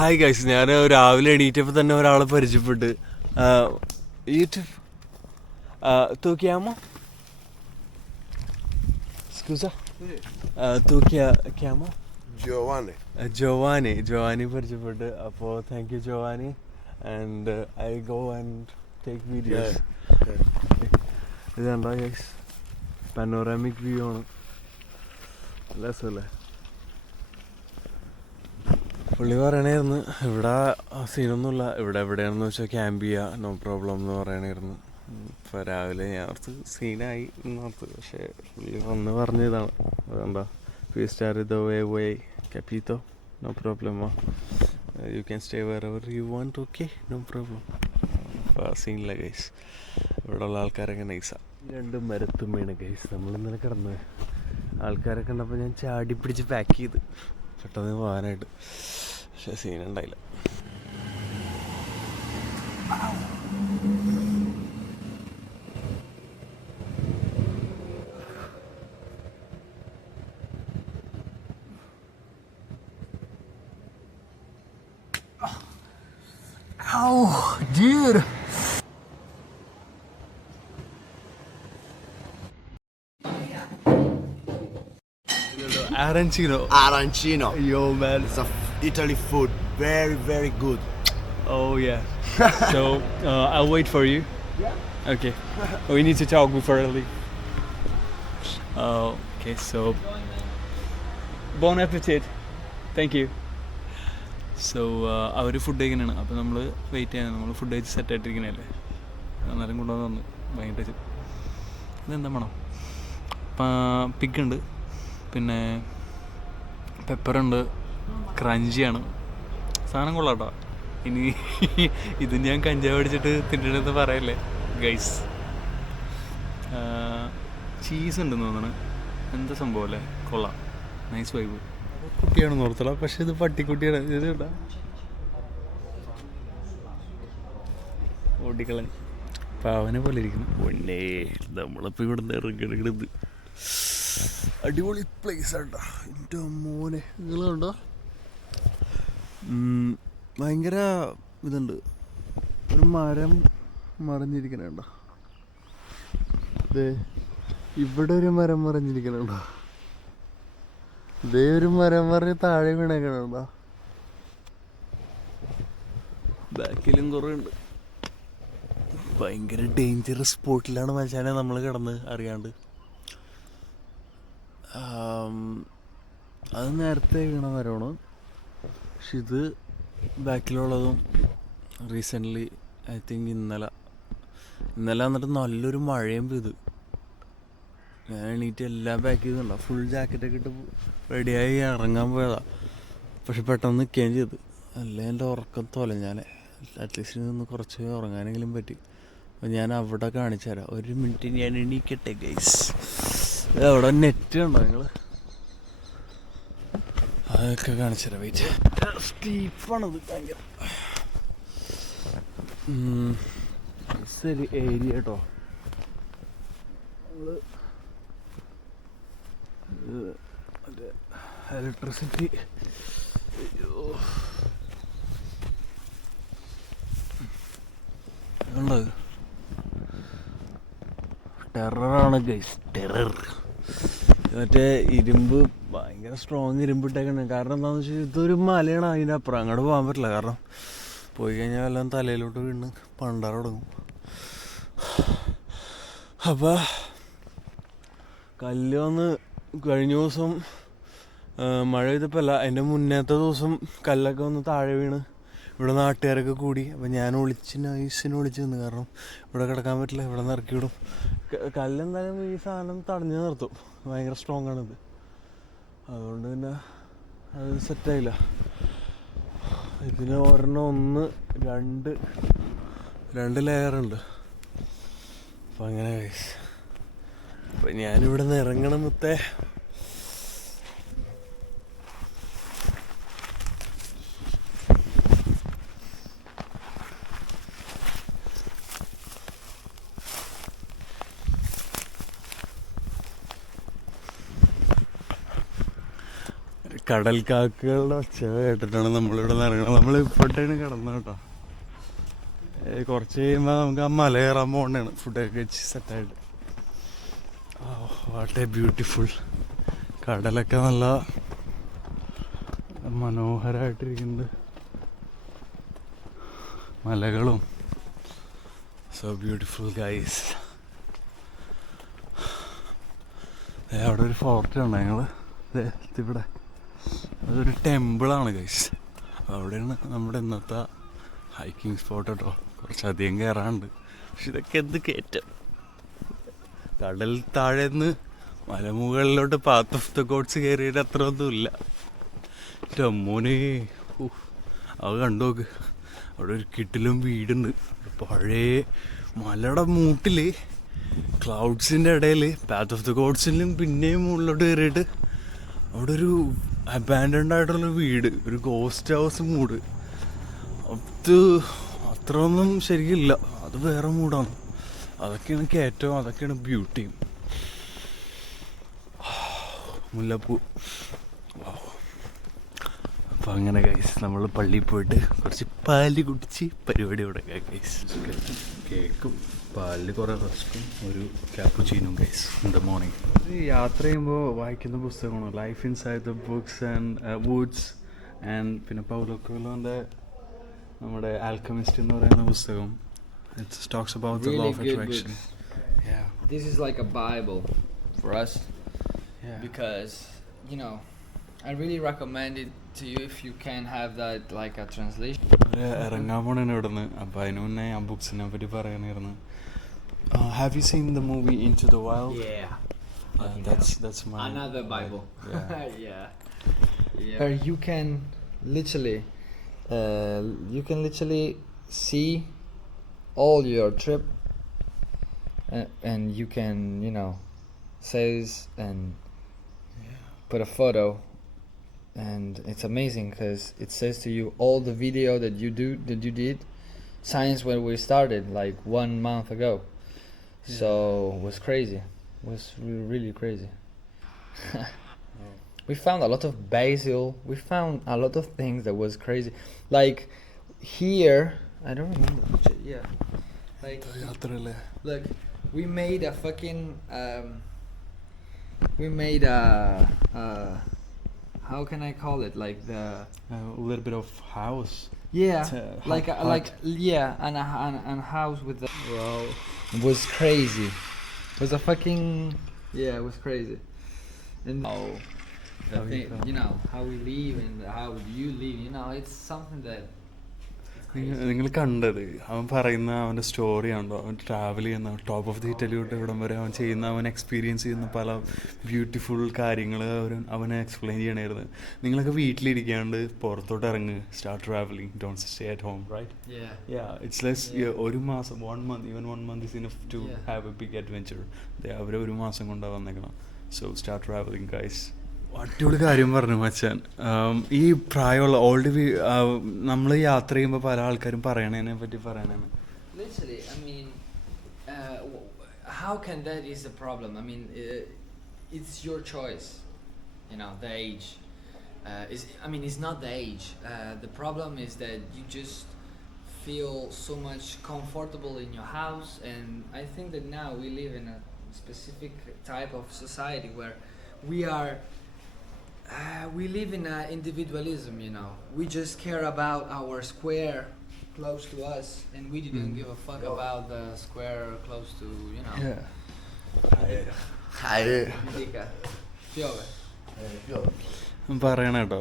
Hi guys, ഞാൻ രാവിലെ എണീറ്റപ്പോൾ തന്നെ ഒരാളെ പരിചയപ്പെട്ട്. യൂട്യൂബ് തൂക്കിയാമോ സ്കൂസ തൂക്കിയാമോ ജോവാനി പരിചയപ്പെട്ട്. അപ്പോൾ thank you Giovanni. And I go and take videos. ഇതുണ്ടോ ഗൈസ്, പനോറാമിക് വ്യൂ ആണ്. രസമല്ലേ? പുള്ളി പറയണായിരുന്നു ഇവിടെ സീനൊന്നുമില്ല, ഇവിടെ എവിടെയാണെന്ന് വെച്ചാൽ ക്യാമ്പ് ചെയ്യുക, നോ പ്രോബ്ലം എന്ന് പറയണായിരുന്നു. ഇപ്പോൾ രാവിലെ ഞാൻ ഓർത്ത് സീനായി എന്നോർത്ത്, പക്ഷേ പുള്ളി വന്ന് പറഞ്ഞതാണ്. അതുകൊണ്ടോ ഫീസ്റ്റാർ ദ വേ കപ്പീത്തോ, no problem, you can stay wherever you want, okay, no problem. അപ്പോൾ ആ സീനില്ല ഗൈസ്. ഇവിടെ ഉള്ള ആൾക്കാരൊക്കെ നൈസാണ്. രണ്ടും മരത്തും വീണ് ഗൈസ്. നമ്മളിന്നലെ കിടന്ന് ആൾക്കാരെ കണ്ടപ്പോൾ ഞാൻ ചാടി പിടിച്ച് പാക്ക് ചെയ്ത് പെട്ടെന്ന് പോകാനായിട്ട്. പക്ഷേ സീനുണ്ടായില്ല. Arancino. Yo man, It's a Italy food. Very, very good. Oh yeah. So I'll wait for you. Yeah. Okay. We need to talk before I leave. Okay. So bon appetit. Thank you. So അവർ food കഴിക്കാനാണ്. അപ്പോൾ നമ്മൾ wait ചെയ്യാൻ, നമ്മൾ food കഴിച്ച് set ആയിട്ടിരിക്കണല്ലേ. അന്നേരം കൊണ്ടുവന്ന് തന്നു. ഭയങ്കര ഇതെന്താ വേണം, പിഗുണ്ട്, പിന്നെ പെപ്പറുണ്ട്, ക്രഞ്ചിയാണ് സാധനം. കൊള്ളാം കേട്ടോ. ഇനി ഇത് ഞാൻ കഞ്ചാവ് അടിച്ചിട്ട് തിന്നണമെന്ന് പറയല്ലേ ഗൈസ്. ചീസ് ഉണ്ടെന്ന് തോന്നണം. എന്താ സംഭവം അല്ലേ, കൊള്ളാം, നൈസ് വൈബ്. കുട്ടിയാണെന്ന് ഓർത്തോളാം, പക്ഷെ ഇത് പട്ടിക്കുട്ടിയാണ്. ഇത് കേട്ടാ ഓടിക്കളൻ പാവനെ പോലെ ഇരിക്കുന്നു. ഒന്നേ നമ്മളിപ്പോൾ ഇവിടെ നിന്ന് ഇറങ്ങിയത് അടിപൊളി പ്ലേസ് ആട്ടോ എൻ്റെ മോനെ. നിങ്ങളുണ്ടോ? ഭയങ്കര ഇതുണ്ട്. ഒരു മരം മറിഞ്ഞിരിക്കണുണ്ടോ? ഇവിടെ ഒരു മരം മറിഞ്ഞിരിക്കണുണ്ടോ? ഇതേ ഒരു മരം മറിഞ്ഞ് താഴെ വീണേക്കണുണ്ടോ? ബാക്കിലും കുറേ ഉണ്ട്. ഭയങ്കര ഡേഞ്ചറസ് സ്പോട്ടിലാണ് മച്ചാനെ നമ്മൾ കിടന്ന് അറിയാണ്ട്. അത് നേരത്തെ വീണ മരമാണ്. പക്ഷെ ഇത് ബാക്കിലുള്ളതും റീസെൻ്റ്ലി ഐ തിങ്ക് ഇന്നലെ വന്നിട്ട് നല്ലൊരു മഴയും പെയ്ത്. ഞാൻ എണീറ്റ് എല്ലാം പാക്ക് ചെയ്തിട്ടുണ്ടോ, ഫുൾ ജാക്കറ്റൊക്കെ ഇട്ട് റെഡിയായി ഇറങ്ങാൻ പോയതാണ്. പക്ഷെ പെട്ടെന്ന് നിൽക്കുകയും ചെയ്ത്. അല്ലേ എൻ്റെ ഉറക്കം തൊലഞ്ഞാലേ. അറ്റ്ലീസ്റ്റ് നിന്ന് കുറച്ച് ഉറങ്ങാനെങ്കിലും പറ്റി. അപ്പോൾ ഞാൻ അവിടെ കാണിച്ചു തരാം. ഒരു മിനിറ്റ് ഞാൻ എണീക്കട്ടെ ഗൈസ്. അവിടെ നെറ്റ് ഉണ്ടോ നിങ്ങൾ? അതൊക്കെ കാണിച്ചു തരാം. വെയിറ്റ്, സ്റ്റീപ്പാണത് ഭയങ്കര. ശരി ഏരിയ കേട്ടോ. മറ്റേ ഇലക്ട്രിസിറ്റി ഉണ്ടത്. ടെററാണ് ഗൈസ്, ടെറർ. മറ്റേ ഇരുമ്പ്, ഭയങ്കര സ്ട്രോങ് ഇരുമ്പിട്ടേക്കാണ്. കാരണം എന്താണെന്ന് വെച്ചാൽ ഇതൊരു മലയാണ്. അതിൻ്റെ അപ്പുറം അങ്ങോട്ട് പോകാൻ പറ്റില്ല. കാരണം പോയി കഴിഞ്ഞാൽ എല്ലാം തലയിലോട്ട് വീണ് പണ്ടാറ് തുടങ്ങും. അപ്പോൾ കല്ല് വന്ന് കഴിഞ്ഞ ദിവസം മഴ പെയ്തപ്പോൾ അല്ല, അതിൻ്റെ മുന്നത്തെ ദിവസം കല്ലൊക്കെ വന്ന് താഴെ വീണ് ഇവിടെ നാട്ടുകാരൊക്കെ കൂടി. അപ്പോൾ ഞാൻ നൈസിന് വിളിച്ച് നിന്ന്. കാരണം ഇവിടെ കിടക്കാൻ പറ്റില്ല, ഇവിടെ നിന്ന് ഇറക്കി വിടും. കല്ലെന്തായാലും ഈ സാധനം തടഞ്ഞ് നിർത്തും. ഭയങ്കര സ്ട്രോങ് ആണിത്. അതുകൊണ്ട് പിന്നെ അത് സെറ്റായില്ല. ഇതിന് ഒരെണ്ണം രണ്ട് ലെയറുണ്ട്. അപ്പം അങ്ങനെ അപ്പം ഞാനിവിടെ നിന്ന് ഇറങ്ങണം മുത്തേ. കടൽക്കാക്കകളുടെ ഒച്ച കേട്ടിട്ടാണ് നമ്മളിവിടെ നിന്ന് ഇറങ്ങുന്നത്. നമ്മൾ ഇപ്പോഴത്തേന് കിടന്നത് കേട്ടോ. കുറച്ച് കഴിയുമ്പോൾ നമുക്ക് ആ മല കയറാൻ പോകണ്ടാണ് ഫുഡൊക്കെ വെച്ച് സെറ്റായിട്ട്. What a beautiful. കടലൊക്കെ നല്ല മനോഹരമായിട്ടിരിക്കുന്നുണ്ട്, മലകളും. So beautiful guys. അവിടെ ഒരു ഫോർട്ട് ഉണ്ട്, ഞങ്ങൾ ഇവിടെ. അതൊരു ടെമ്പിളാണ് ഗൈസ്. അവിടെയാണ് നമ്മുടെ ഇന്നത്തെ ഹൈക്കിംഗ് സ്പോട്ട് കേട്ടോ. കുറച്ചധികം കയറാനുണ്ട്, പക്ഷെ ഇതൊക്കെ എന്ത് കയറ്റം. കടൽ താഴേന്ന് മലമുകളിലോട്ട് പാത്ത് ഓഫ് ദ ഗോഡ്സ് കയറിയിട്ട് അത്ര ഒന്നുമില്ല. മോനെ അത് കണ്ടു നോക്ക്. അവിടെ ഒരു കിട്ടിലും വീടുണ്ട്, പഴയ മലയുടെ മൂട്ടിൽ ക്ലൗഡ്സിൻ്റെ ഇടയിൽ പാത്ത് ഓഫ് ദ ഗോഡ്സിലും പിന്നെയും മുകളിലോട്ട് കയറിയിട്ട് അവിടെ ഒരു അബാൻഡൻഡ് ആയിട്ടുള്ള വീട്, ഒരു ഗോസ്റ്റ് ഹൗസ് മൂഡ്. അത് അത്ര ഒന്നും ശരിക്കില്ല, അത് വേറെ മൂടാണ്. അതൊക്കെയാണ് കയറ്റവും, അതൊക്കെയാണ് ബ്യൂട്ടിയും. മുല്ലപ്പൂ. അപ്പം അങ്ങനെ ഗൈസ് നമ്മൾ പള്ളിയിൽ പോയിട്ട് കുറച്ച് പാല് കുടിച്ച് പരിപാടി തുടങ്ങാം ഗൈസ്. കേക്കും പാലിൽ കുറേ റസ്കും ഒരു ക്യാപ്പുച്ചീനും ഗൈസ് ഇൻ ദ മോർണിംഗ്. യാത്ര ചെയ്യുമ്പോൾ വായിക്കുന്ന പുസ്തകമാണ് life inside the books and Woods and പിന്നെ പൗലോ കൊയ്ലോൻ്റെ നമ്മുടെ ആൽക്കമിസ്റ്റ് എന്ന് പറയുന്ന പുസ്തകം. It talks about the law of attraction. Yeah. This is like a Bible for us. Yeah. Because, you know, I really recommend it to you if you can have that like a translation. ഇറങ്ങാൻ പോണേന് ഇവിടെ നിന്ന്. അപ്പോൾ അതിന് മുന്നേ ആ ബുക്സിനെ പറ്റി പറയാനായിരുന്നു. Have you seen the movie Into the Wild? Yeah. That's my another Bible. Yeah. Yeah. Where you can literally see all your trip, and you can, you know, says and put a photo, and it's amazing because it says to you all the video that you did since when we started like 1 month ago. So it was crazy. It was really crazy. We found a lot of basil. We found a lot of things that was crazy. Like here, I don't remember. Yeah. Like, look, we made a fucking how can I call it? Like the a little bit of house. yeah, It's a hut. and house with the wow. It was crazy. It was a fucking it was crazy. And the thing, you know, how we live and how you live, you know, it's something that നിങ്ങൾ കണ്ടത് അവൻ പറയുന്ന അവൻ്റെ സ്റ്റോറിയാണല്ലോ. അവൻ travel ചെയ്യുന്ന top of the Italy തൊട്ട് ഇവിടം വരെ അവൻ ചെയ്യുന്ന, അവൻ എക്സ്പീരിയൻസ് ചെയ്യുന്ന പല ബ്യൂട്ടിഫുൾ കാര്യങ്ങൾ അവനെ എക്സ്പ്ലെയിൻ ചെയ്യണമായിരുന്നു. നിങ്ങളൊക്കെ വീട്ടിലിരിക്കാണ്ട് പുറത്തോട്ട് ഇറങ്ങ്, start travelling, don't stay at home, right? It's less ഒരു മാസം, 1 month, even 1 month is enough to have a big adventure. അവർ ഒരു മാസം കൊണ്ടാണ് വന്നേക്കണം. So start travelling guys. അടിപൊളി കാര്യം പറഞ്ഞു മച്ചാൻ. ഈ പ്രായമുള്ള ഓൾഡ് നമ്മൾ യാത്ര ചെയ്യുമ്പോൾ പല ആൾക്കാരും പറയണതിനെ പറ്റി പറയണേന്ന്. literally, I mean, how can that is the problem? I mean, it's your choice, you know. The age it's not the age. The problem is that you just feel so much comfortable in your house, and I think that now we live in a specific type of society where we live in individualism, you know. We just care about our square close to us, and we didn't give a fuck about the square close to, you know. Dica. Piove. പറയണ കേട്ടോ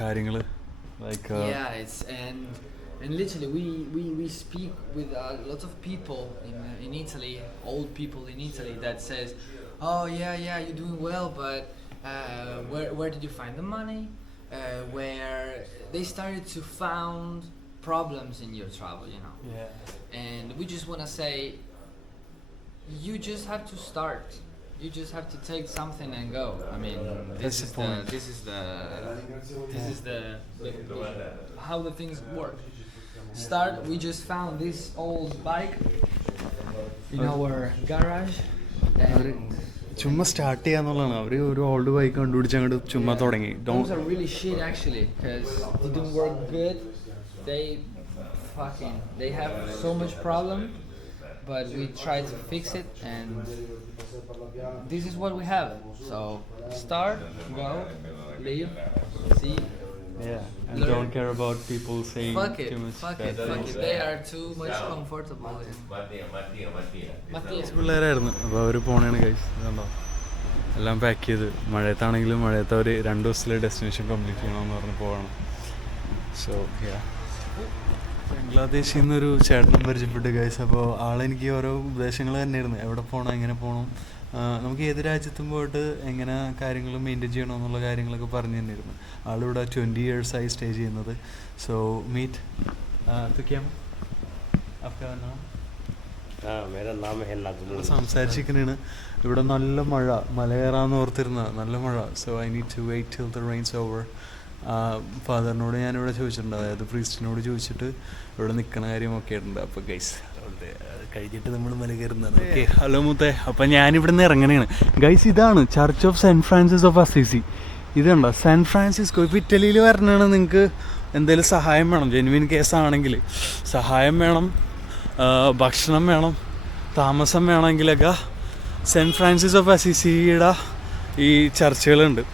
കാര്യങ്ങൾ. Like yeah, it's and literally we speak with a lot of people in Italy, old people in Italy that says, oh yeah, you're doing well, but where did you find the money? Where they started to found problems in your travel, you know. And we just want to say, you just have to start. You just have to take something and go. I mean, this is the how the things work. Start. We just found this old bike in our garage, and ചുമ്മാ start ചെയ്യാന്നുള്ളതാണ്. അവർ ഒരു old bike കണ്ടുപിടിച്ച് അങ്ങോട്ട് ചുമ്മാ തുടങ്ങി. Those are really shit actually, because they don't work good. They have so much problem, but we try to fix it, and this is what we have. So start, go, leave, see. Yeah, and Learn. don't care about people saying Fuck it, too much fuck bad it, fuck things. it. They are too much comfortable. Matthias. പിള്ളേരായിരുന്നു. അപ്പോൾ അവർ പോണേണ് guys. ഇതുണ്ടോ എല്ലാം pack ചെയ്ത്. മഴയത്താണെങ്കിലും മഴയത്ത് അവർ 2 ദിവസത്തിലെ destination complete ചെയ്യണമെന്ന് പറഞ്ഞ് പോകണം. So ബംഗ്ലാദേശിൽ നിന്നൊരു ചേട്ടനും പരിചയപ്പെട്ടു ഗൈസ്. അപ്പോൾ ആളെനിക്ക് ഓരോ ഉപദേശങ്ങൾ തന്നെയായിരുന്നു. എവിടെ പോകണം, എങ്ങനെ പോകണം, നമുക്ക് ഏത് രാജ്യത്തും പോയിട്ട് എങ്ങനെ കാര്യങ്ങൾ മെയിൻറ്റെയിൻ ചെയ്യണം എന്നുള്ള കാര്യങ്ങളൊക്കെ പറഞ്ഞു തന്നെയായിരുന്നു. ആളിവിടെ 20 years ആയി സ്റ്റേ ചെയ്യുന്നത്. സോ മീറ്റ് സംസാരിച്ചിരിക്കുന്നതാണ്. ഇവിടെ നല്ല മഴ, മല കയറാമെന്ന് ഓർത്തിരുന്ന നല്ല മഴ. So I need to wait till the rains over. ഫാദറിനോട് ഞാനിവിടെ ചോദിച്ചിട്ടുണ്ട്, അതായത് പ്രീസ്റ്റിനോട് ചോദിച്ചിട്ട് ഇവിടെ നിൽക്കണ കാര്യമൊക്കെ ഉണ്ട്. അപ്പോൾ ഗൈസ് കഴിഞ്ഞിട്ട് നമ്മൾ മല കയറുന്നതാണ്. ഓക്കെ, ഹലോ മുത്തേ. അപ്പം ഞാനിവിടെ നിന്ന് ഇറങ്ങണേണ് ഗൈസ്. ഇതാണ് church of Saint Francis of Assisi. ഇതുണ്ടോ സാൻ ഫ്രാൻസിസ്കോ. ഇപ്പോൾ ഇറ്റലിയിൽ വരണതാണ്. നിങ്ങൾക്ക് എന്തെങ്കിലും സഹായം വേണം, ജെനുവിൻ കേസാണെങ്കിൽ സഹായം വേണം, ഭക്ഷണം വേണം, താമസം വേണമെങ്കിലൊക്കെ സെൻറ്റ് ഫ്രാൻസിസ് ഓഫ് അസീസിയുടെ ഈ ചർച്ചുകളുണ്ട്.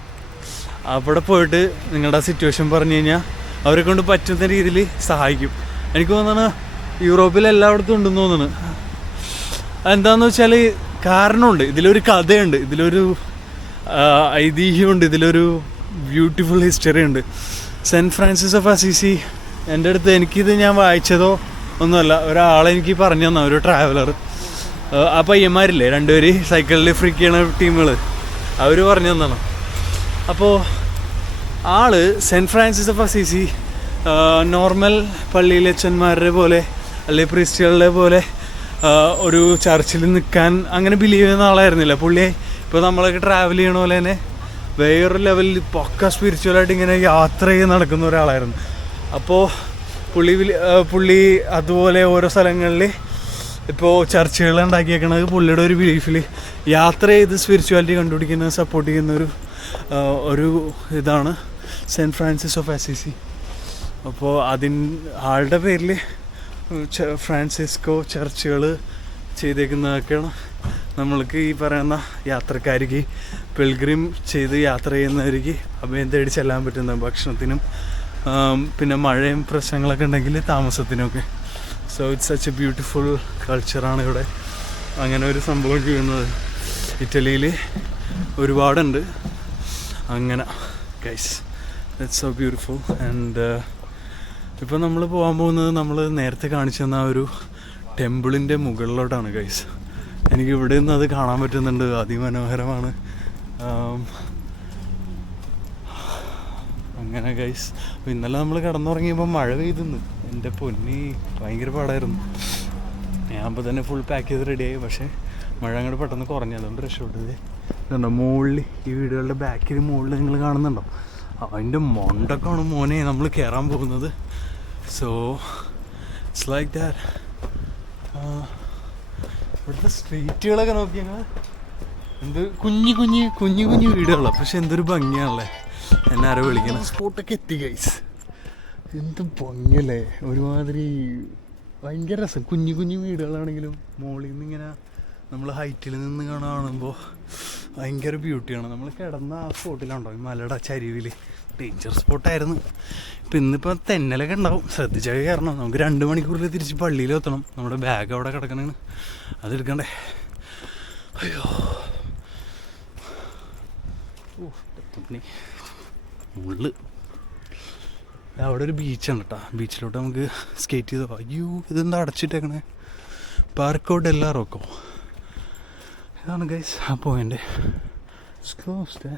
അവിടെ പോയിട്ട് നിങ്ങളുടെ സിറ്റുവേഷൻ പറഞ്ഞു കഴിഞ്ഞാൽ അവരെ കൊണ്ട് പറ്റുന്ന രീതിയിൽ സഹായിക്കും. എനിക്ക് തോന്നുന്നു യൂറോപ്പിൽ എല്ലായിടത്തും ഉണ്ടെന്ന് തോന്നുന്നു. എന്താണെന്ന് വെച്ചാൽ കാരണമുണ്ട്, ഇതിലൊരു കഥയുണ്ട്, ഇതിലൊരു ഐതിഹ്യമുണ്ട്, ഇതിലൊരു ബ്യൂട്ടിഫുൾ ഹിസ്റ്ററി ഉണ്ട്. സെൻറ്റ് ഫ്രാൻസിസ് ഓഫ് അസീസി എൻ്റെ അടുത്ത്, എനിക്കിത് ഞാൻ വായിച്ചതോ ഒന്നുമല്ല, ഒരാളെനിക്ക് പറഞ്ഞു തന്ന ഒരു ട്രാവലർ. ആ പയ്യന്മാരില്ലേ 2 പേര് സൈക്കിളിൽ ഫ്രീക്ക് ചെയ്യണ ടീമുകൾ, അവർ പറഞ്ഞു തന്നാണ്. അപ്പോൾ ആള് Saint Francis of Assisi normal പള്ളിയിലച്ചന്മാരുടെ പോലെ അല്ലെങ്കിൽ പ്രീസ്റ്റുകളുടെ പോലെ ഒരു ചർച്ചിൽ നിൽക്കാൻ അങ്ങനെ ബിലീവ് ചെയ്യുന്ന ആളായിരുന്നില്ല പുള്ളി. ഇപ്പോൾ നമ്മളൊക്കെ ട്രാവൽ ചെയ്യണ പോലെ തന്നെ വേറൊരു ലെവലിൽ പക്ക സ്പിരിച്വലായിട്ട് ഇങ്ങനെ യാത്ര ചെയ്ത് നടക്കുന്ന ഒരാളായിരുന്നു. അപ്പോൾ പുള്ളി അതുപോലെ ഓരോ സ്ഥലങ്ങളിൽ ഇപ്പോൾ ചർച്ചുകൾ ഉണ്ടാക്കിയേക്കണത് പുള്ളിയുടെ ഒരു ബിലീഫിൽ യാത്ര ചെയ്ത് സ്പിരിച്വാലിറ്റി കണ്ടുപിടിക്കുന്നത് സപ്പോർട്ട് ചെയ്യുന്ന ഒരു ഇതാണ് സെൻറ്റ് ഫ്രാൻസിസ് ഓഫ് അസീസി. അപ്പോൾ ആളുടെ പേരിൽ ഫ്രാൻസിസ്കോ ചർച്ചുകൾ ചെയ്തേക്കുന്നതൊക്കെയാണ് നമ്മൾക്ക് ഈ പറയുന്ന യാത്രക്കാർക്ക്, പിൽഗ്രിം ചെയ്ത് യാത്ര ചെയ്യുന്നവർക്ക് അഭയം തേടി ചെല്ലാൻ പറ്റുന്ന ഭക്ഷണത്തിനും പിന്നെ മഴയും പ്രശ്നങ്ങളൊക്കെ ഉണ്ടെങ്കിൽ താമസത്തിനൊക്കെ. So it's such a beautiful കൾച്ചറാണ് ഇവിടെ. അങ്ങനെ ഒരു സംഭവം ചെയ്യുന്നത് ഇറ്റലിയിൽ ഒരുപാടുണ്ട്. അങ്ങനെ guys that's so beautiful. And ഇപ്പോൾ നമ്മൾ പോകാൻ പോകുന്നത് നമ്മൾ നേരത്തെ കാണിച്ചു തന്ന ഒരു ടെമ്പിളിൻ്റെ മുകളിലോട്ടാണ് ഗൈസ്. എനിക്ക് ഇവിടെ നിന്ന് അത് കാണാൻ പറ്റുന്നുണ്ട്, അതിമനോഹരമാണ്. അങ്ങനെ ഗൈസ്, ഇന്നലെ നമ്മൾ കിടന്നുറങ്ങിയപ്പോൾ മഴ പെയ്തുന്നു. എൻ്റെ പൊന്നി ഭയങ്കര പാടായിരുന്നു. ഞാൻ അപ്പോൾ തന്നെ ഫുൾ പാക്ക് ചെയ്ത് റെഡിയായി. പക്ഷേ മഴ അങ്ങോട്ട് പെട്ടെന്ന് കുറഞ്ഞു, അതുകൊണ്ട് രക്ഷപ്പെട്ടത്. ഇതുണ്ടോ മുകളിൽ, ഈ വീടുകളുടെ ബാക്കിൽ മുകളിൽ നിങ്ങൾ കാണുന്നുണ്ടോ, അതിൻ്റെ മൊണ്ടൊക്കെയാണ് മോനെ നമ്മൾ കയറാൻ പോകുന്നത്. So it's like that. ഇവിടുത്തെ സ്ട്രീറ്റുകളൊക്കെ നോക്കി ഞങ്ങൾ എന്ത് കുഞ്ഞു വീടുകളാണ്, പക്ഷെ എന്തൊരു ഭംഗിയാണല്ലേ. എന്നെ ആരോ വിളിക്കണം. സ്പോട്ടൊക്കെ എത്തി ഗൈസ്. എന്ത് ഭംഗിയല്ലേ, ഒരുമാതിരി ഭയങ്കര രസം. കുഞ്ഞു വീടുകളാണെങ്കിലും മുകളിൽ നിന്ന് ഇങ്ങനെ നമ്മൾ ഹൈറ്റിൽ നിന്ന് കാണുമ്പോൾ ഭയങ്കര ബ്യൂട്ടിയാണ്. നമ്മൾ കിടന്ന ആ സ്പോട്ടിലുണ്ടോ, ഈ മലയുടെ ചരിവിൽ ഡേഞ്ചർ സ്പോട്ടായിരുന്നു. ഇപ്പം ഇന്നിപ്പോൾ തെന്നലൊക്കെ ഉണ്ടാവും, ശ്രദ്ധിച്ചൊക്കെ കയറണം. നമുക്ക് 2 മണിക്കൂറിൽ തിരിച്ച് പള്ളിയിൽ എത്തണം. നമ്മുടെ ബാഗ് അവിടെ കിടക്കണേണ്, അതെടുക്കണ്ടേ. അയ്യോ മുള്ള്. അവിടെ ഒരു ബീച്ചാണ് കേട്ടോ, ബീച്ചിലോട്ട് നമുക്ക് സ്കേറ്റ് ചെയ്തോ. അയ്യോ ഇതെന്താ അടച്ചിട്ടേക്കണേ, പാർക്കോ ഡെല്ല റോക്കോ. ഇതാണ് ഗൈസ് ആ പോയിൻ്റ്. ക്ലോസ്ഡ്.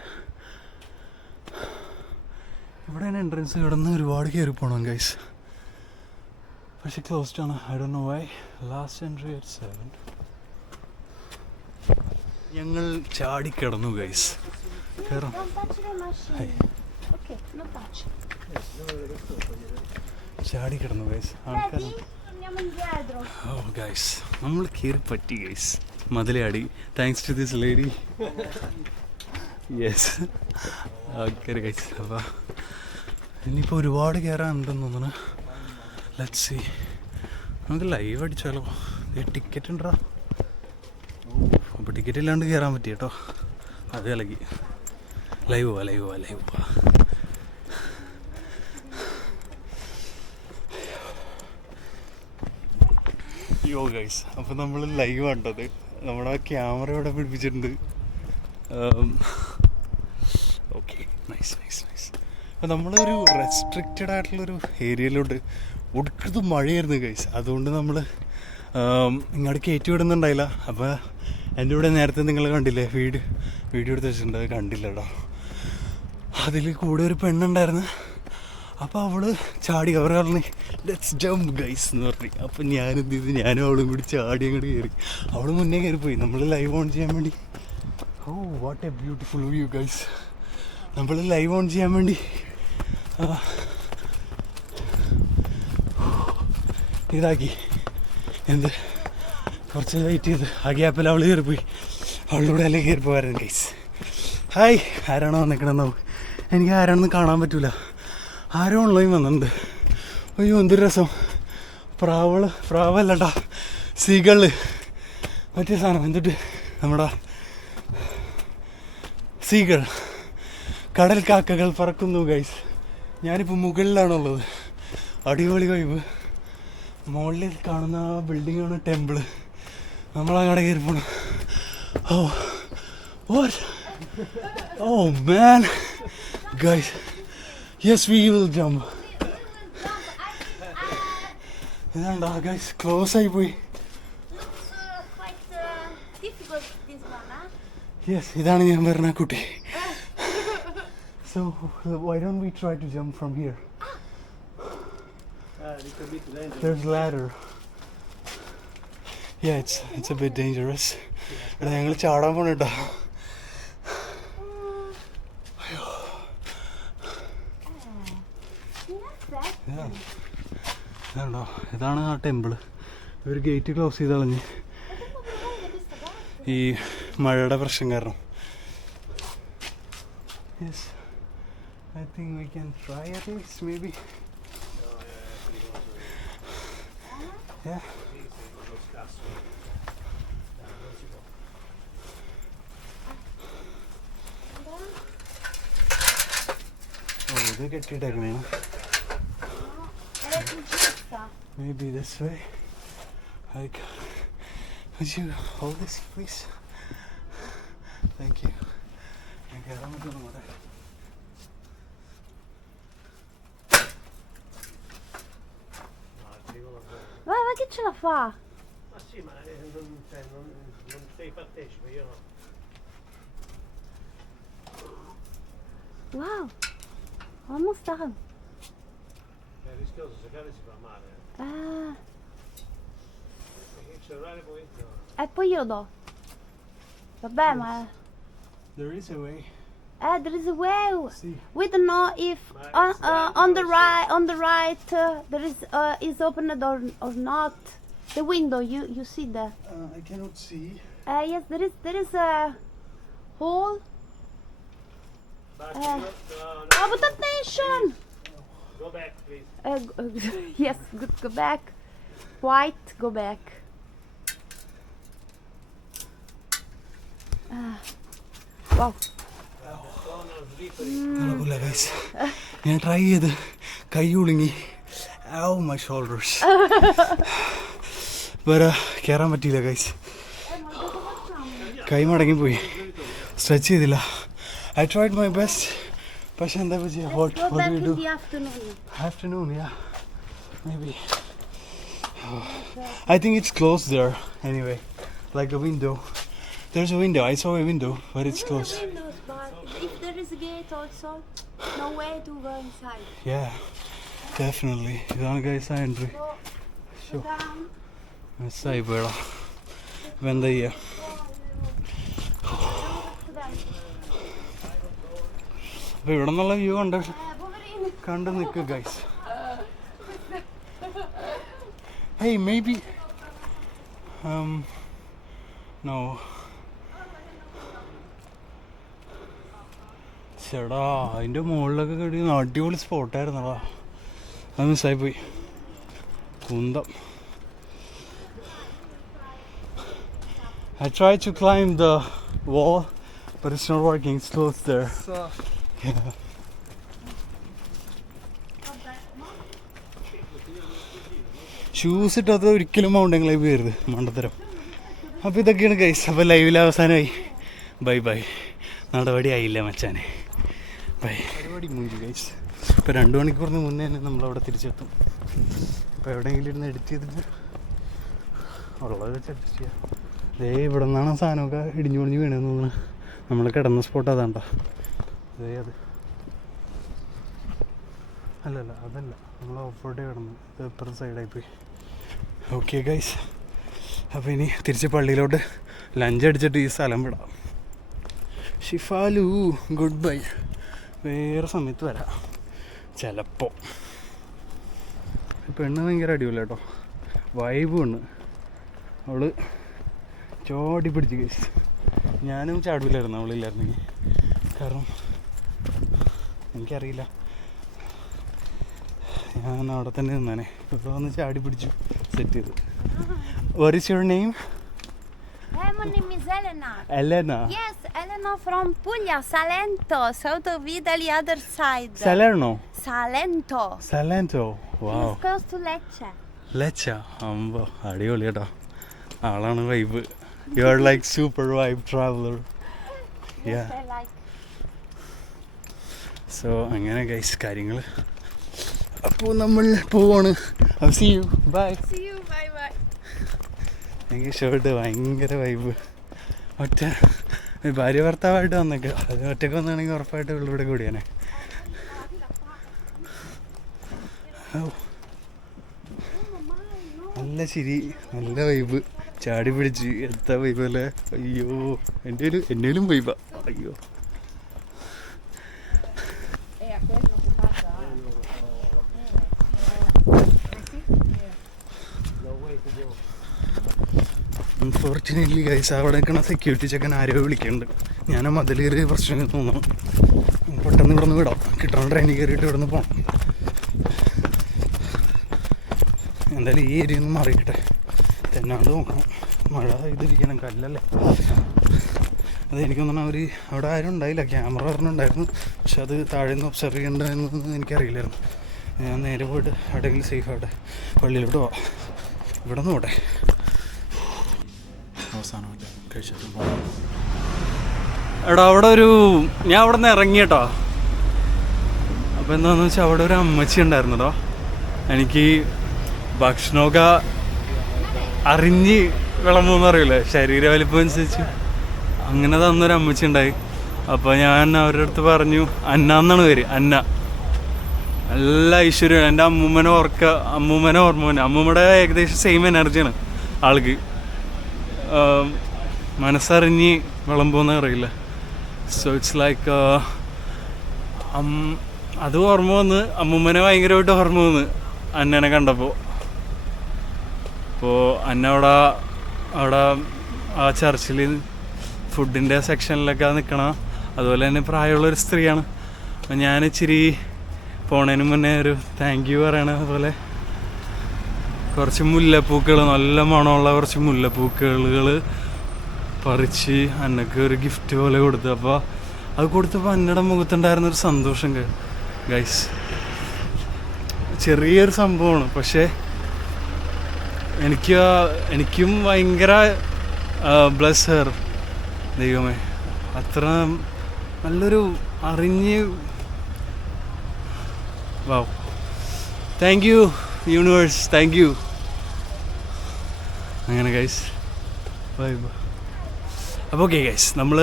ഇവിടെയാണ് എൻട്രൻസ്. ഇവിടെ നിന്ന് ഒരുപാട് കയറി പോകണം ഗൈസ്, പക്ഷെ ക്ലോസ്ഡ് ആണ്. I don't know why. Last entry at 7. ഞങ്ങൾ ചാടിക്കിടന്നു ഗൈസ്. കയറാം. ചാടിക്കിടന്നു ഗൈസ്. ആൾക്കാർ ഓ ഗൈസ്, നമ്മൾ കയറി പറ്റി ഗൈസ്, മതിലാടി. Thanks to this lady. Yes, okay guys. അപ്പോൾ ഇനിയിപ്പോൾ ഒരുപാട് കയറാനുണ്ടെന്ന് തോന്നുന്നു. Let's see. നമുക്ക് ലൈവ് അടിച്ചാലോ? ടിക്കറ്റ് ഉണ്ടോ? അപ്പോൾ ടിക്കറ്റ് ഇല്ലാണ്ട് കയറാൻ പറ്റി കേട്ടോ. അത് ഇളകി. ലൈവ് പോവാ. യോ ഗൈസ്, അപ്പോൾ നമ്മൾ ലൈവ് കണ്ടത്. നമ്മുടെ ക്യാമറ ഇവിടെ പിടിപ്പിച്ചിട്ടുണ്ട്. Okay, nice. അപ്പോൾ നമ്മളൊരു റെസ്ട്രിക്റ്റഡ് ആയിട്ടുള്ളൊരു ഏരിയയിലോട്ട് ഒടുക്കത് മഴയായിരുന്നു ഗൈസ്. അതുകൊണ്ട് നമ്മൾ ഇങ്ങോട്ട് കയറ്റി വിടുന്നുണ്ടായില്ല. അപ്പോൾ എൻ്റെ ഇവിടെ നേരത്തെ നിങ്ങൾ കണ്ടില്ലേ, വീഡിയോ എടുത്ത് വെച്ചിട്ടുണ്ട്, അത് കണ്ടില്ല കേട്ടോ. അതിൽ കൂടെ ഒരു പെണ്ണുണ്ടായിരുന്നു. അപ്പോൾ അവൾ ചാടി, അവർ പറഞ്ഞ് ലെറ്റ്സ് ജംപ് ഗൈസ് എന്ന് പറഞ്ഞു. അപ്പോൾ ഞാനെന്ത് ചെയ്തു, ഞാനും അവളും കൂടി ചാടി അങ്ങോട്ട് കയറി. അവൾ മുന്നേ കയറിപ്പോയി. നമ്മൾ ലൈവ് ഓൺ ചെയ്യാൻ വേണ്ടി, oh what a beautiful view guys. നമ്മൾ ലൈവ് ഓൺ ചെയ്യാൻ വേണ്ടി ഇതാക്കി, എന്ത് കുറച്ച് വെയിറ്റ് ചെയ്ത് ആ ഗ്യാപ്പിൽ അവൾ കയറിപ്പോയി. അവളുടെ അല്ലേ കയറി പോകായിരുന്നു ഗൈസ്. ഹായ്, ആരാണോ വന്നിക്കണമെന്നോ? എനിക്ക് ആരാണെന്ന് കാണാൻ പറ്റൂല. ആരോ ഓൺലൈൻ വന്നിട്ടുണ്ട്. അയ്യോ എന്തൊരു രസം. പ്രാവല്ലട്ടാ, സീകള് മറ്റേ സാധനം എന്തിട്ട്, നമ്മുടെ സീകൾ, കടൽ കാക്കകൾ പറക്കുന്നു ഗൈസ്. ഞാനിപ്പോൾ മുകളിലാണുള്ളത്. അടിപൊളി വൈബ്. മുകളിൽ കാണുന്ന ആ ബിൽഡിങ്ങാണ് ടെമ്പിള്. നമ്മളങ്ങോട്ട് കയറി പോകണം. Oh man guys, yes we will jump. ഇതാണ്ടാ ഗൈസ്, ക്ലോസ് ആയി പോയി. യെസ്, ഇതാണ് ഞാൻ പറഞ്ഞ കുട്ടി. So why don't we try to jump from here? There's ladder. Yeah, it's a bit dangerous. എടാ ഞങ്ങൾ ചാടാൻ പോണ കേട്ടോ. ഇതാണോ, ഇതാണ് ആ ടെമ്പിള്. ഒരു ഗേറ്റ് ക്ലോസ് ചെയ്ത് കളഞ്ഞ് ഈ മഴയുടെ പ്രശ്നം കാരണം. Yes, I think we can try at least, maybe. Yeah. Oh, ഇത് കെട്ടിയിട്ടേക്കണേണ്. Maybe this way. Like, would you hold this, please? Thank you. Okay, I'm gonna do it. Ma che ce la fa? Ma sì, ma non sei partecipe, io no. Wow, vamos staan. È rischioso, se cade si fa male. Perché il cellulare poi... No. E poi glielo do. Vabbè, ma... There is a way. There is a way. See. We don't know if on the right there is opened or not. The window, you see there. I cannot see. Yes, there is a hole. But no. Oh, but attention! go back, please. Yes, good. Go back. White, go back. Wow. നടക്കില്ല guys. ഞാൻ try ചെയ്ത് കൈ ഉളുങ്ങി. My shoulders. വേറെ കയറാൻ പറ്റിയില്ല guys. കൈ മടങ്ങിപ്പോയി. Stretch ചെയ്തില്ല. I tried my best. പക്ഷെ എന്താ ചെയ്യുക? What do you do? Afternoon, yeah. Maybe. I think it's closed there anyway. Like a window. There's a window. I saw a window, but it's closed. Windows, but if there is a gate also, no way to go inside. Yeah, definitely. ഇതാണ് guys ആ entry. Go down. മിസ്സായി പോയടാ. ഇപ്പം എന്താ ചെയ്യുക? അപ്പോൾ ഇവിടെ നിന്നുള്ള വ്യൂ കണ്ട് നിൽക്കുക ഗൈസ്. Hey, maybe. No. ചേടാ അതിൻ്റെ മുകളിലൊക്കെ കഴിയുന്ന അടിപൊളി സ്പോട്ടായിരുന്നടാ. അത് മിസ്സായിപ്പോയി. കുന്തം. I tried to climb the wall, but it's not working. It's closed there. Yeah. Shoes ഇട്ടത് ഒരിക്കലും മൗണ്ടൻ ക്ലൈംബ് ചെയ്യരുത്, മണ്ടത്തരം. അപ്പോൾ ഇതൊക്കെയാണ് ഗൈസ്. അപ്പോൾ ലൈവിൽ അവസാനമായി. Bye bye. നടപടി ആയില്ല മച്ചാനെ. ബൈ. പരിപാടി മൂഞ്ചി ഗൈസ്. ഇപ്പോൾ 2 മണിക്കൂറിന് മുന്നേ തന്നെ നമ്മളവിടെ തിരിച്ചെത്തും. അപ്പോൾ എവിടെയെങ്കിലും ഇരുന്ന് എഡിറ്റ് ചെയ്തിട്ട് ഉള്ളത് വെച്ച് അഡ്ജസ്റ്റ് ചെയ്യാം. ഇവിടെ നിന്നാണ് സാധനമൊക്കെ ഇടിഞ്ഞു പൊളിഞ്ഞ് വീണെന്ന് തോന്നുന്നു. നമ്മൾ കിടന്ന സ്പോട്ട് അതാണ്ടോ. അത് അല്ലല്ല അതല്ല, നമ്മൾ ഓപ്പോട്ട് കിടന്നു. ഇത് ഇപ്പുറത്തെ സൈഡായിപ്പോയി. ഓക്കെ ഗൈസ്, അപ്പോൾ ഇനി തിരിച്ച് പള്ളിയിലോട്ട് ലഞ്ച് അടിച്ചിട്ട് ഈ സ്ഥലം വിടാം. ഷിഫാലു ഗുഡ് ബൈ. വേറെ സമയത്ത് വരാം ചിലപ്പോൾ. പെണ്ണ് ഭയങ്കര അടിപൊളി കേട്ടോ, വൈബ് പെണ്ണ്. അവള് ചോടി പിടിച്ച് ഗൈസ്. ഞാനും ചാടില്ലായിരുന്നു അവളില്ലായിരുന്നെങ്കിൽ. കാരണം എനിക്കറിയില്ല, ഞാൻ അവിടെ തന്നെ നിന്നാനെ. ഇപ്പോൾ വന്ന് ചാടി പിടിച്ചു, സെറ്റ് ചെയ്തു. What is your name? My name is Elena. Elena. Yes, Elena from Puglia, Salento. South of Italy, other side. Salerno. Salento. Salento. Wow. It's close to Lecce. Lecce. അമ്പോ അടിപൊളി കേട്ടോ. ആളാണ് vibe. You are like super vibe traveler. Yes, Yeah. I like. So അങ്ങനെ guys കാര്യങ്ങൾ. അപ്പോൾ നമ്മൾ പോവാണ്. See you. Bye. See you. Bye bye. എനിക്ക് ഷർട്ട് ഭയങ്കര വൈബ്. ഒറ്റ ഭാര്യ ഭർത്താവായിട്ട് വന്നേക്ക്. അത് ഒറ്റയ്ക്ക് വന്നാണെങ്കിൽ ഉറപ്പായിട്ട് ഇവിടെ കൂടിയാനെ. നല്ല ചിരി, നല്ല വൈബ്. ചാടി പിടിച്ച് എത്ര വൈബ് അല്ലേ. അയ്യോ, എന്നേലും വൈബാ. അയ്യോ അൺഫോർച്ചുനേറ്റ്ലി ഗൈസ്, അവിടെ നിൽക്കണ സെക്യൂരിറ്റി ചെക്കൻ ആരോ വിളിക്കുന്നുണ്ട്. ഞാൻ മതിൽ കയറിയ പ്രശ്നം തോന്നണം. പെട്ടെന്ന് ഇവിടെ നിന്ന് വിടാം. കിട്ടണ ട്രെയിനിൽ കയറിയിട്ട് ഇവിടെ നിന്ന് പോകണം. എന്തായാലും ഈ ഏരിയ ഒന്ന് മാറിയിട്ടെ, തെന്നാണ്ട് നോക്കണം. മഴ ഇതിരിക്കണം, കല്ലല്ലേ. അതെനിക്കൊന്നും അവിടെ ആരും ഉണ്ടായില്ല. ക്യാമറ പറഞ്ഞിട്ടുണ്ടായിരുന്നു, പക്ഷെ അത് താഴെ നിന്ന് ഒബ്സർവ് ചെയ്യേണ്ടതെന്നൊന്നും എനിക്കറിയില്ലായിരുന്നു. ഞാൻ നേരെ പോയിട്ട് എവിടെയെങ്കിലും സേഫ് ആവട്ടെ, പള്ളിയിലോട്ട് പോവാം. ഇവിടെ നിന്ന് പോട്ടെ. അവസാനമായിട്ട് കഴിച്ചിട്ട് പോകാം. എടാ അവിടെ ഞാൻ അവിടെ നിന്ന് ഇറങ്ങി കേട്ടോ. അപ്പോൾ എന്താണെന്ന് വെച്ചാൽ അവിടെ ഒരു അമ്മച്ചി ഉണ്ടായിരുന്നു കേട്ടോ. എനിക്ക് ഭക്ഷണമൊക്കെ അറിഞ്ഞ് വിളമ്പെന്ന് അറിയില്ലേ, ശരീര വലിപ്പം അനുസരിച്ച് അങ്ങനെ തന്നൊരു അമ്മച്ചി ഉണ്ടായി. അപ്പോൾ ഞാൻ അവരുടെ അടുത്ത് പറഞ്ഞു, അന്ന എന്നാണ് പേര്, അന്ന. നല്ല ഐശ്വര്യം. എൻ്റെ അമ്മൂമ്മനെ ഓർമ്മ. അമ്മൂമ്മയുടെ ഏകദേശം സെയിം എനർജിയാണ് ആൾക്ക്. മനസ്സറിഞ്ഞ് വിളമ്പുമെന്ന് അറിയില്ല. സോ ഇറ്റ്സ് ലൈക്ക് അത് ഓർമ്മ വന്ന്, അമ്മൂമ്മനെ ഭയങ്കരമായിട്ട് ഓർമ്മ വന്ന് അന്നനെ കണ്ടപ്പോൾ. അപ്പോൾ അന്ന അവിടെ ആ ചർച്ചിൽ ഫുഡിൻ്റെ സെക്ഷനിലൊക്കെ നിൽക്കണം. അതുപോലെ തന്നെ പ്രായമുള്ളൊരു സ്ത്രീയാണ്. അപ്പോൾ ഞാൻ ഇച്ചിരി പോണതിന് മുന്നേ ഒരു താങ്ക് യു പറയണ പോലെ കുറച്ച് മുല്ലപ്പൂക്കൾ, നല്ല മണമുള്ള കുറച്ച് മുല്ലപ്പൂക്കളുകൾ പറിച്ച് അന്നക്ക് ഒരു ഗിഫ്റ്റ് പോലെ കൊടുത്തു. അപ്പോൾ അത് കൊടുത്തപ്പോൾ അന്നയുടെ മുഖത്തുണ്ടായിരുന്നൊരു സന്തോഷം ഗൈസ്. ചെറിയൊരു സംഭവമാണ്, പക്ഷേ എനിക്കും ഭയങ്കര ബ്ലെസ് ഹെർ. ദൈവമേ, അത്ര നല്ലൊരു അറിഞ്ഞ്. Wow, thank you universe, thank you. അങ്ങനെ ഗൈസ് ബൈ. അപ്പോൾ ഓക്കെ ഗൈസ്, നമ്മൾ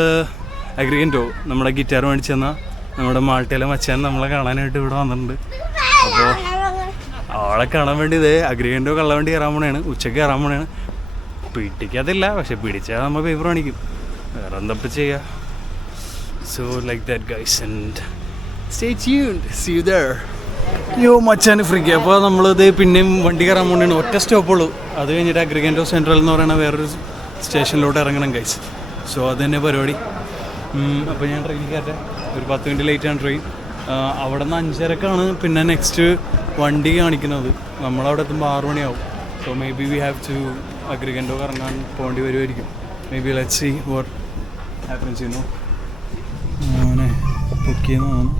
അഗ്രിഗൻറ്റോ നമ്മുടെ ഗിറ്റാർ മേടിച്ച് തന്നാൽ നമ്മുടെ മാൾട്ടയിലെ മച്ചാൻ നമ്മളെ കാണാനായിട്ട് ഇവിടെ വന്നിട്ടുണ്ട്. അപ്പോൾ അവളെ കാണാൻ വേണ്ടി ഇതേ അഗ്രിഗൻറ്റോ കള്ള വേണ്ടി കയറാൻ പോണേണ്. ഉച്ചയ്ക്ക് കയറാൻ പോണേണ്. പിടിക്കാതില്ല, പക്ഷെ പിടിച്ചാൽ നമ്മൾ പേപ്പർ കാണിക്കും. വേറെ എന്തപ്പോൾ ചെയ്യുക. So like that guys, and stay tuned. See you there. Yo മച്ചാൻ ഫ്രീക്ക്. അപ്പോൾ നമ്മളിത് പിന്നെയും വണ്ടി കയറാൻ വേണ്ടിയാണ്. ഒറ്റ സ്റ്റോപ്പുള്ളൂ. അത് കഴിഞ്ഞിട്ട് അഗ്രിഗൻറ്റോ സെൻട്രൽ എന്ന് പറയുന്ന വേറൊരു സ്റ്റേഷനിലോട്ട് ഇറങ്ങണം ഗൈസ്. സോ അത് തന്നെ പരിപാടി. അപ്പോൾ ഞാൻ ട്രെയിനിൽ കയറട്ടെ. ഒരു 10 മിനിറ്റ് ലേറ്റാണ് ട്രെയിൻ. അവിടെ നിന്ന് 5:30ക്കാണ് പിന്നെ നെക്സ്റ്റ് വണ്ടി കാണിക്കുന്നത്. നമ്മളവിടെ എത്തുമ്പോൾ 6 മണിയാവും. So maybe we have to Agrigento ഇറങ്ങാൻ പോകേണ്ടി വരുമായിരിക്കും. Maybe let's see what happens ചെയ്യുന്നു. അങ്ങനെ ബുക്ക് ചെയ്യുന്നതാണ്.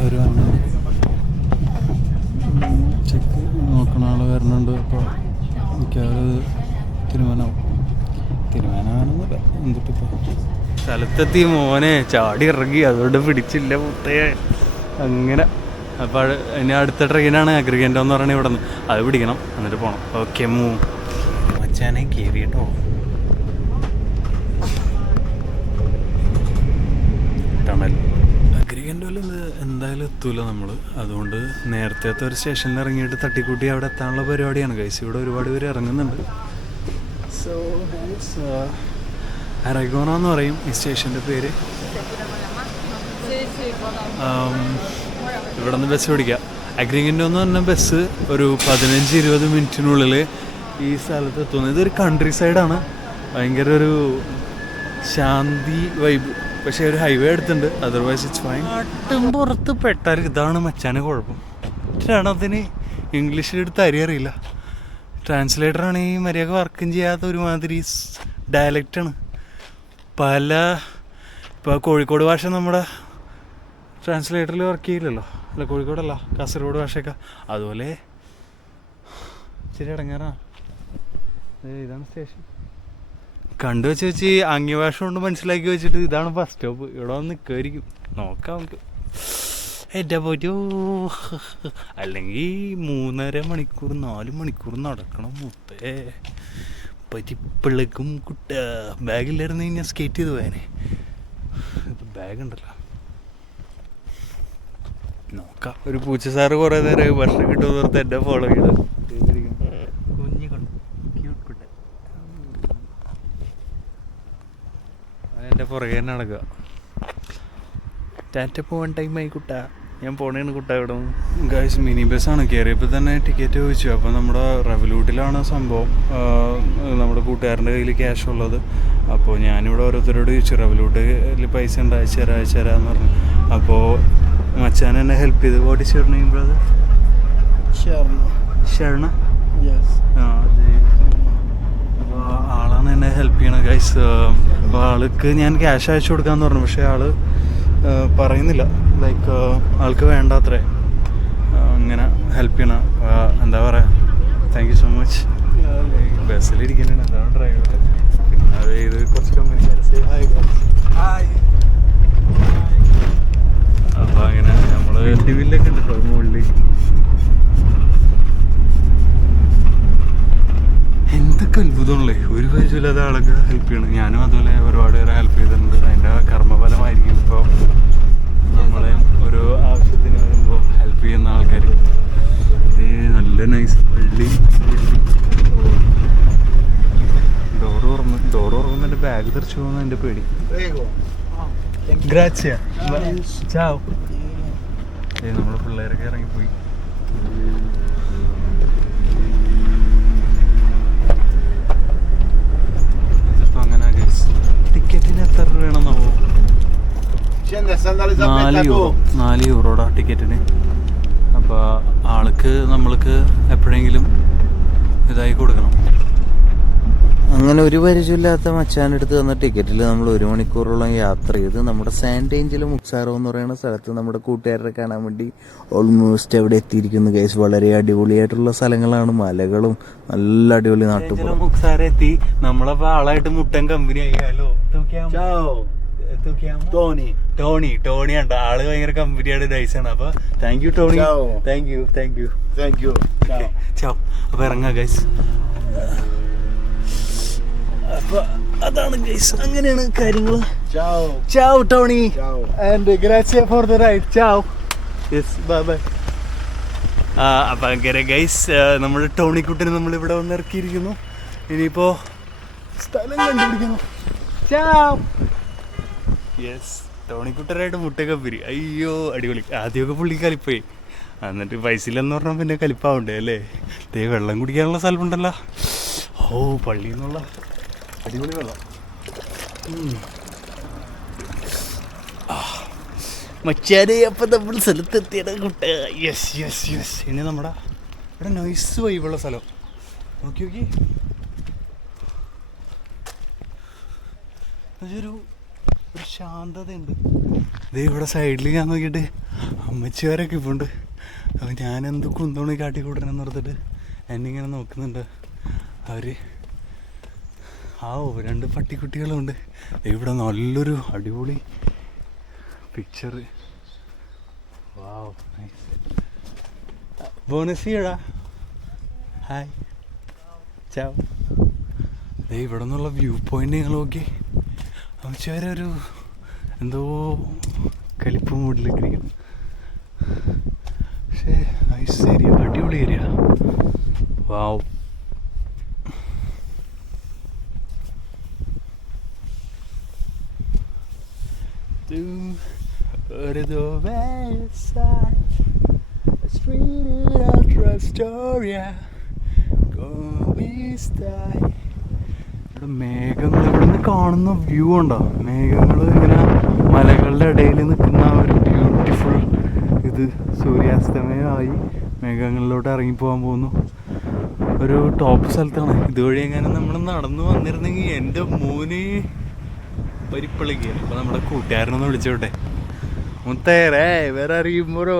അവർ ചെക്ക് നോക്കണ ആൾ വരണുണ്ട്. അപ്പോൾ എനിക്കത് തീരുമാനമാണെന്നില്ല. എന്തിട്ടിപ്പോൾ സ്ഥലത്തെത്തി മോനെ ചാടി ഇറങ്ങി. അതുകൊണ്ട് പിടിച്ചില്ല മുത്തയെ അങ്ങനെ. അപ്പോൾ ഇനി അടുത്ത ട്രെയിനാണ് അഗ്രിഗൻറ്റോ എന്ന് പറയുന്നത്. ഇവിടെ നിന്ന് അത് പിടിക്കണം, എന്നിട്ട് പോകണം. ഓക്കെ മച്ചാനെ കയറി കേട്ടോ. ടണൽ അഗ്രിഗൻറ്റോയിൽ എന്തായാലും എത്തൂല നമ്മൾ. അതുകൊണ്ട് നേരത്തെ ഒരു സ്റ്റേഷനിൽ ഇറങ്ങിയിട്ട് തട്ടിക്കൂട്ടി അവിടെ എത്താനുള്ള പരിപാടിയാണ് കഴിച്ച്. ഇവിടെ ഒരുപാട് പേര് ഇറങ്ങുന്നുണ്ട്. സോ അരഗോണ എന്ന് പറയും ഈ സ്റ്റേഷൻ്റെ പേര്. ഇവിടെ നിന്ന് ബസ് പിടിക്കുക. അഗ്രിഗൻറ്റോ എന്ന് പറഞ്ഞ ബസ് ഒരു 15-20 മിനിറ്റിനുള്ളിൽ ഈ സ്ഥലത്ത് എത്തുന്നത്. ഇതൊരു കൺട്രി സൈഡാണ്. ഭയങ്കര ഒരു ശാന്തി വൈബ്. പക്ഷേ ഒരു ഹൈവേ എടുത്തിട്ടുണ്ട്. Otherwise it's fine. നാട്ടും പുറത്ത് പെട്ടാൽ ഇതാണ് മച്ചാനെ കുഴപ്പം. അതിന് ഇംഗ്ലീഷിലെടുത്ത് അറിയില്ല. ട്രാൻസ്ലേറ്ററാണെങ്കിൽ മര്യാദ വർക്കും ചെയ്യാത്ത ഒരുമാതിരി ഡയലക്റ്റാണ്. ഇപ്പോൾ കോഴിക്കോട് ഭാഷ നമ്മുടെ ട്രാൻസ്ലേറ്ററിൽ വർക്ക് ചെയ്യില്ലല്ലോ. അല്ല കോഴിക്കോടല്ല, കാസർഗോഡ് ഭാഷയൊക്കെ അതുപോലെ ഇച്ചിരി ഇടങ്ങാറാണ്. ഇതാണ് സ്റ്റേഷൻ. കണ്ടു വെച്ച് ആംഗ്യഭാഷ കൊണ്ട് മനസ്സിലാക്കി വെച്ചിട്ട് ഇതാണ് ബസ് സ്റ്റോപ്പ്. ഇവിടെ വന്ന് നിൽക്കുമായിരിക്കും. നോക്കാം നമുക്ക്. എൻ്റെ പോറ്റോ അല്ലെങ്കിൽ 3.5 മണിക്കൂർ 4 മണിക്കൂർ നടക്കണം മുത്തേ. പറ്റിപ്പിള്ളക്കും കുട്ട. ബാഗില്ലായിരുന്നു ഞാൻ സ്കേറ്റ് ചെയ്ത് പോയാനെ. ഇപ്പം ബാഗുണ്ടല്ലോ. നോക്കാം. ഒരു പൂച്ച സാറ് കുറേ നേരം ഭക്ഷണം കിട്ടുമെന്ന് ഓർത്ത് എന്നെ ഫോളോ ചെയ്ത് കുഞ്ഞി കൊണ്ട് ക്യൂട്ട് കുട്ട. എൻ്റെ പുറകെ തന്നെ നടക്കുക. ടാറ്റ പോകാൻ ടൈമായി കുട്ട. ഞാൻ പോണേണ് കുട്ട. ഇവിടെ ഗൈസ് മിനി ബസ്സാണ്. കയറിയപ്പോൾ തന്നെ ടിക്കറ്റ് ചോദിച്ചു. അപ്പോൾ നമ്മുടെ റെവലൂട്ടിലാണ് സംഭവം. നമ്മുടെ കൂട്ടുകാരൻ്റെ കയ്യിൽ ക്യാഷ് ഉള്ളത്. അപ്പോൾ ഞാനിവിടെ ഓരോരുത്തരോട് ചോദിച്ചു റെവലൂട്ടിൽ പൈസ ഉണ്ട്, അയച്ചു തരാമെന്ന് പറഞ്ഞു. അപ്പോൾ മച്ചാൻ എന്നെ ഹെൽപ്പ് ചെയ്ത്. What is your name brother? Sharna. അപ്പോൾ ആളാണ് എന്നെ ഹെൽപ്പ് ചെയ്യണത് ഗൈസ്. അപ്പോൾ ആൾക്ക് ഞാൻ ക്യാഷ് അയച്ചു കൊടുക്കാമെന്ന് പറഞ്ഞു. പക്ഷേ ആൾ പറയുന്നില്ല. ലൈക്ക് ആൾക്ക് വേണ്ടാത്രേ. അങ്ങനെ ഹെൽപ്പ് ചെയ്യണം. എന്താ പറയുക, താങ്ക് യു സോ മച്ച്. ബസ്സിലിരിക്കുന്നുണ്ട്. എന്താണ് ഡ്രൈവർ. പിന്നെ അത് ഇത് കുറച്ച് കമ്പനിക്കാർ. അപ്പോൾ അങ്ങനെ നമ്മൾ ടിവിയിലൊക്കെ ഉണ്ട് കേട്ടോ മുകളിൽ. എന്തൊക്കെ അത്ഭുതമുള്ളേ. ഒരു പരിചയമില്ലാത്ത ആളൊക്കെ ഹെൽപ്പ് ചെയ്യണം. ഞാനും അതുപോലെ ഒരുപാട് പേരെ ഹെൽപ്പ് ചെയ്തിട്ടുണ്ട്. അതിൻ്റെ കർമ്മഫലമായിരിക്കും ഇപ്പോൾ നമ്മളെ ഓരോ ആവശ്യത്തിന് വരുമ്പോൾ ഹെൽപ്പ് ചെയ്യുന്ന ആൾക്കാർ. നല്ല നൈസ് പള്ളി. ഡോറ് തുറന്ന് എൻ്റെ ബാഗ് തെറിച്ചു പോകുന്ന എൻ്റെ പേടി. ഗ്രാച്ചിയ ചാവ്. നമ്മുടെ പിള്ളേരൊക്കെ ഇറങ്ങിപ്പോയി. ഇതിപ്പോൾ അങ്ങനെ ടിക്കറ്റിന് എത്ര രൂപയാണെന്നാവോ? 4 യൂറോടാ ടിക്കറ്റിന്. അപ്പോൾ ആൾക്ക് നമ്മൾക്ക് എപ്പോഴെങ്കിലും ഇതായി കൊടുക്കണം. അങ്ങനെ ഒരു പരിചയമില്ലാത്ത മച്ചാനെടുത്ത് തന്ന ടിക്കറ്റിൽ നമ്മൾ 1 മണിക്കൂറോളം യാത്ര ചെയ്ത് നമ്മുടെ സാൻഡ് ഏഞ്ചൽ മുക്സാറോ എന്ന് പറയുന്ന സ്ഥലത്ത് നമ്മുടെ കൂട്ടുകാരെ കാണാൻ വേണ്ടി ഓൾമോസ്റ്റ് അവിടെ എത്തിയിരിക്കുന്നു ഗൈസ്. വളരെ അടിപൊളിയായിട്ടുള്ള സ്ഥലങ്ങളാണ്. മലകളും നല്ല അടിപൊളി നാട്ടുപുറം. മുക്സാറെ എത്തി. നമ്മളപ്പോൾ ആളായിട്ട് മുട്ടൻ കമ്പനി ആയാലോ. ടോണി ഉണ്ട്. ആള് ഭയങ്കര കമ്പനിയാണ്, നൈസാണ്. അപ്പൊ thank you Tony. Thank you. അപ്പൊ ഇറങ്ങാ ഗൈസ്. അപ്പൊ അതാണ് ഗൈസ്. അങ്ങനെയാണ് കാര്യങ്ങള്. ചാവ് ടോണി ആൻഡ് ഗ്രാസിയ for the ride. Ciao. Yes bye bye. അപ്പൊ അങ്ങനെ ഗൈസ് നമ്മുടെ ടോണിക്കുട്ടിനെ നമ്മൾ ഇവിടെ വന്ന് ഇറക്കിയിരിക്കുന്നു. ഇനിയിപ്പോ സ്ഥലം കണ്ടുപിടിക്കുന്നു. ചാവ്. യെസ് ടോണിക്കുട്ടനായിട്ട് മുട്ടക്കപ്പിരി. അയ്യോ അടിപൊളി. ആദ്യമൊക്കെ പുള്ളി കലിപ്പോയി, എന്നിട്ട് പൈസ ഇല്ലെന്ന് പറഞ്ഞാൽ പിന്നെ കലിപ്പാവണ്ടേ അല്ലേ. വെള്ളം കുടിക്കാനുള്ള സ്ഥലമുണ്ടല്ലോ. ഓ, പള്ളിയിൽ നിന്നുള്ള അടിപൊളി വെള്ളം. മച്ചാനെ, അപ്പം നമ്മൾ സ്ഥലത്തെത്തിയാണ് കുട്ട. Yes yes yes. ഇനി നമ്മുടെ ഇവിടെ നൈസ് വൈബുള്ള സ്ഥലം. നോക്കി നോക്കി, ഒരു ശാന്തതയുണ്ട്. ഇവിടെ സൈഡിൽ ഞാൻ നോക്കിയിട്ട് അമ്മച്ചിമാരൊക്കെ ഇപ്പോൾ ഉണ്ട്. അപ്പം ഞാനെന്ത് കുന്തോണി കാട്ടിക്കൂട്ടണമെന്ന് ഓർത്തിട്ട് എന്നെ ഇങ്ങനെ നോക്കുന്നുണ്ട് അവർ. ആ 2 പട്ടിക്കുട്ടികളുണ്ട്. ഇവിടെ നല്ലൊരു അടിപൊളി പിക്ചർ. വാവ്, നൈസ്. ബോണസിയടാ, ഹായ്, ചാവ്. ഇവിടെ നിന്നുള്ള വ്യൂ പോയിന്റ് നിങ്ങൾ നോക്കി. അമ്മച്ചാരൊരു എന്തോ കലിപ്പ് മൂഡിലേക്ക് ഇരിക്കുന്നു. പക്ഷേ നൈസ് ഏരിയ, അടിപൊളി ഏരിയ. വാവ്. ഇവിടെ മേഘങ്ങൾ, ഇവിടെ നിന്ന് കാണുന്ന വ്യൂ ഉണ്ടോ? മേഘങ്ങൾ ഇങ്ങനെ മലകളുടെ ഇടയിൽ നിൽക്കുന്ന ഒരു ബ്യൂട്ടിഫുൾ ഇത്. സൂര്യാസ്തമയമായി മേഘങ്ങളിലോട്ട് ഇറങ്ങിപ്പോകാൻ പോകുന്നു. ഒരു ടോപ്പ് സ്ഥലത്താണ്. ഇതുവഴി എങ്ങനെ നമ്മൾ നടന്നു വന്നിരുന്നെങ്കിൽ എൻ്റെ മോന് പരിപ്പളിക്കുക. അപ്പോൾ നമ്മുടെ കൂട്ടുകാരനൊന്ന് വിളിച്ചോട്ടെ. മുത്തേരേ വേറെ അറിയുമ്പോഴോ